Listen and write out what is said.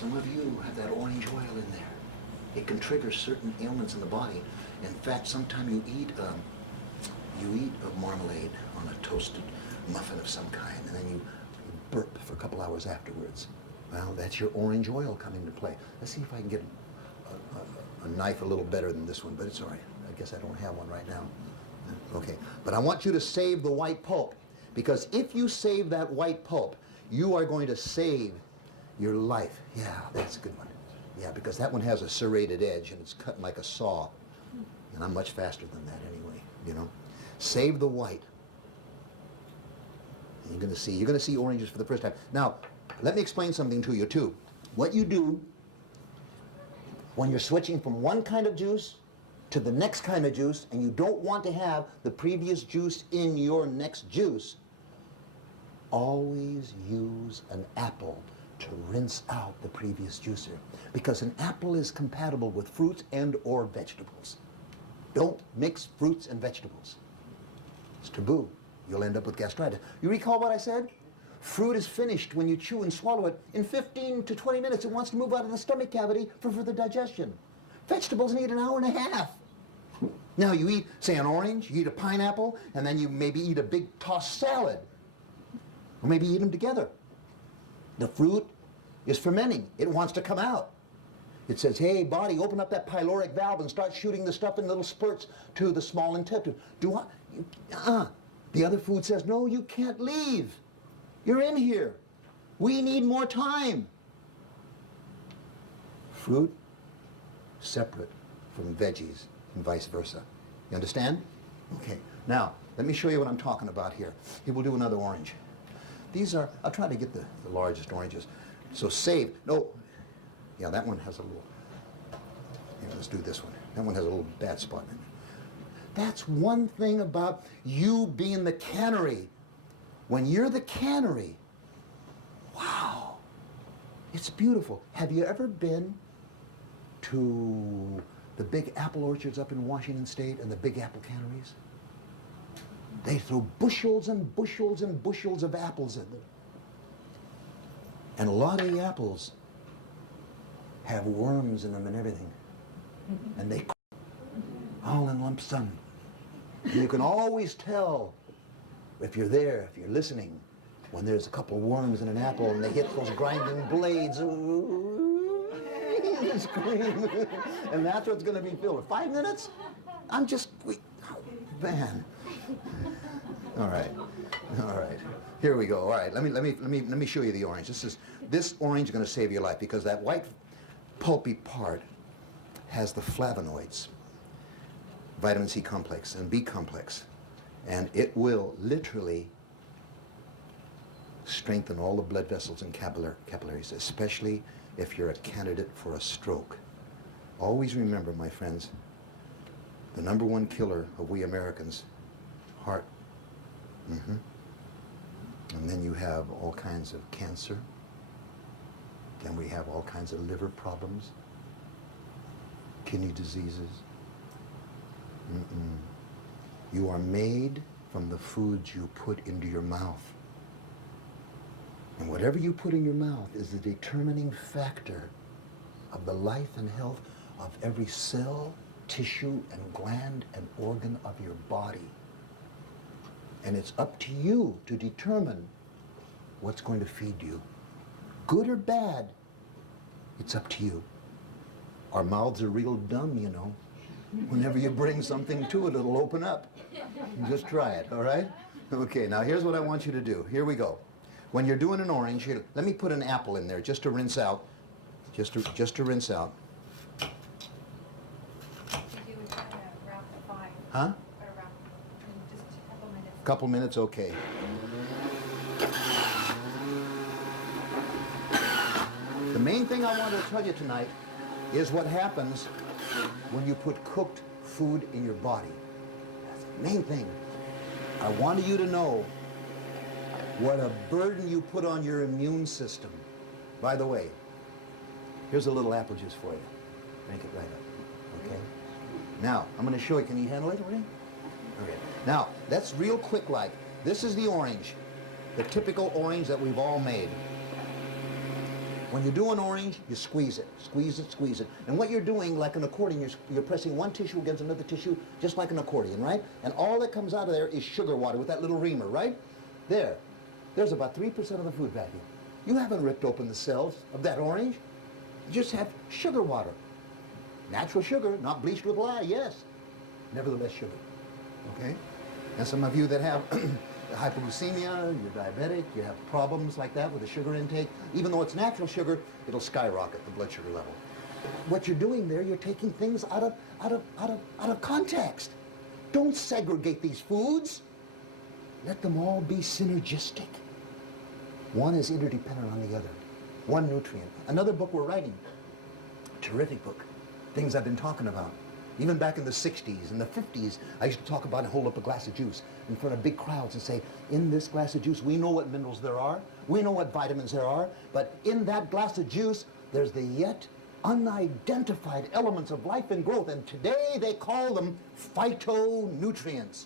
Some of you have that orange oil in there. It can trigger certain ailments in the body. In fact, sometimes you eat a marmalade on a toasted muffin of some kind, and then you burp for a couple hours afterwards. Well, that's your orange oil coming to play. Let's see if I can get a knife a little better than this one, but it's all right. I guess I don't have one right now. Okay, but I want you to save the white pulp, because if you save that white pulp, you are going to save your life. Yeah, that's a good one. Yeah, because that one has a serrated edge and it's cut like a saw. And I'm much faster than that anyway, you know. Save the white. You're going to see oranges for the first time. Now, let me explain something to you too. What you do when you're switching from one kind of juice to the next kind of juice, and you don't want to have the previous juice in your next juice, always use an apple to rinse out the previous juicer, because an apple is compatible with fruits and or vegetables. Don't mix fruits and vegetables. It's taboo. You'll end up with gastritis. You recall what I said? Fruit is finished when you chew and swallow it. In 15 to 20 minutes, it wants to move out of the stomach cavity for further digestion. Vegetables need an hour and a half. Now you eat, say, an orange, you eat a pineapple, and then you maybe eat a big tossed salad. Or maybe eat them together. The fruit is fermenting. It wants to come out. It says, hey, body, open up that pyloric valve and start shooting the stuff in little spurts to the small intestine. The other food says, no, you can't leave. You're in here. We need more time. Fruit separate from veggies and vice versa. You understand? Okay. Now, let me show you what I'm talking about here. Here, we'll do another orange. These are, I'll try to get the largest oranges. So save, no, yeah, that one has a little, yeah, let's do this one. That one has a little bad spot in it. That's one thing about you being the cannery. When you're the cannery, wow, it's beautiful. Have you ever been to the big apple orchards up in Washington State and the big apple canneries? They throw bushels and bushels and bushels of apples in them. And a lot of the apples have worms in them and everything. And they all in lump sum. You can always tell if you're there, if you're listening, when there's a couple of worms in an apple and they hit those grinding blades. Scream. And that's what's going to be filled. 5 minutes? Oh, man. All right. Here we go. All right. Let me show you the orange. This orange is going to save your life, because that white pulpy part has the flavonoids, vitamin C complex and B complex, and it will literally strengthen all the blood vessels and capillaries, especially if you're a candidate for a stroke. Always remember, my friends, the #1 killer of we Americans, heart. And then you have all kinds of cancer. Then we have all kinds of liver problems, kidney diseases. You are made from the foods you put into your mouth. And whatever you put in your mouth is the determining factor of the life and health of every cell, tissue, and gland and organ of your body. And it's up to you to determine what's going to feed you. Good or bad, it's up to you. Our mouths are real dumb, you know. Whenever you bring something to it, it'll open up. Just try it, all right? Okay, now here's what I want you to do. Here we go. When you're doing an orange, here, let me put an apple in there just to rinse out. Just to rinse out. Huh? Couple minutes, okay. The main thing I wanted to tell you tonight is what happens when you put cooked food in your body. That's the main thing. I wanted you to know what a burden you put on your immune system. By the way, here's a little apple juice for you. Drink it right up, okay? Now, I'm going to show you. Can you handle it already? Okay. Now, that's real quick like. This is the orange, the typical orange that we've all made. When you do an orange, you squeeze it, squeeze it, squeeze it. And what you're doing, like an accordion, you're pressing one tissue against another tissue, just like an accordion, right? And all that comes out of there is sugar water with that little reamer, right? There's about 3% of the food vacuum. You haven't ripped open the cells of that orange. You just have sugar water. Natural sugar, not bleached with lye, yes. Nevertheless sugar, okay? And some of you that have hypoglycemia, you're diabetic, you have problems like that with the sugar intake, even though it's natural sugar, it'll skyrocket the blood sugar level. What you're doing there, you're taking things out of context. Don't segregate these foods. Let them all be synergistic. One is interdependent on the other. One nutrient. Another book we're writing, terrific book, things I've been talking about. Even back in the 60s and the 50s, I used to talk about and hold up a glass of juice in front of big crowds and say, in this glass of juice, we know what minerals there are, we know what vitamins there are, but in that glass of juice, there's the yet unidentified elements of life and growth, and today they call them phytonutrients.